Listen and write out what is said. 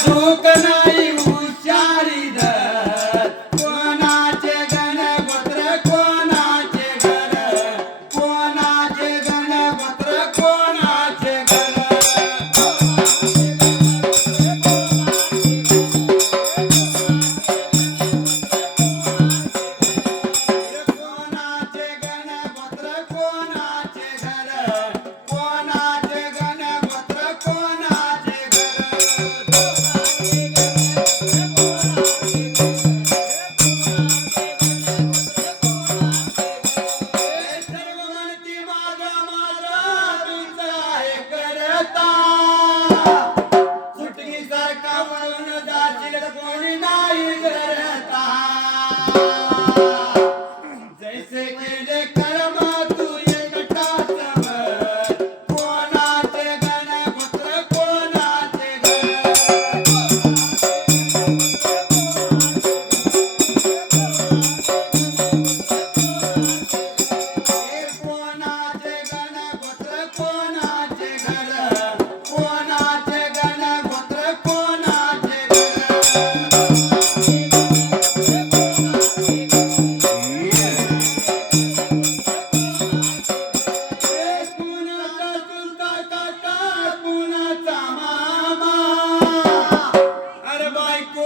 ತೂಕನಾ I'm Declara.